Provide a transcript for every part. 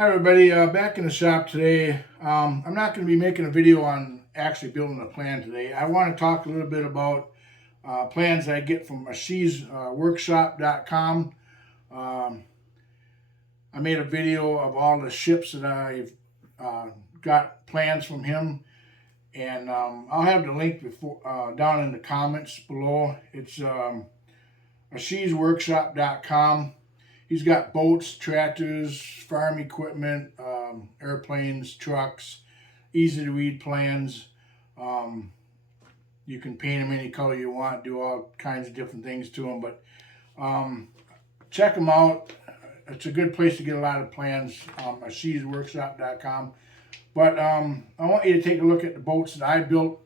Hi everybody, back in the shop today. I'm not going to be making a video on actually building a plan today. I want to talk a little bit about plans that I get from workshop.com. I made a video of all the ships that I've got plans from him, and I'll have the link before down in the comments below. It's workshop.com. He's got boats, tractors, farm equipment, airplanes, trucks, easy to read plans. You can paint them any color you want, do all kinds of different things to them. But check them out. It's a good place to get a lot of plans, workshop.com. But I want you to take a look at the boats that I built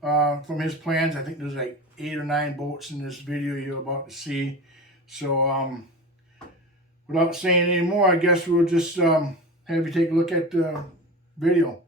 from his plans. I think there's like 8 or 9 boats in this video you're about to see. So without saying any more, I guess we'll just have you take a look at the video.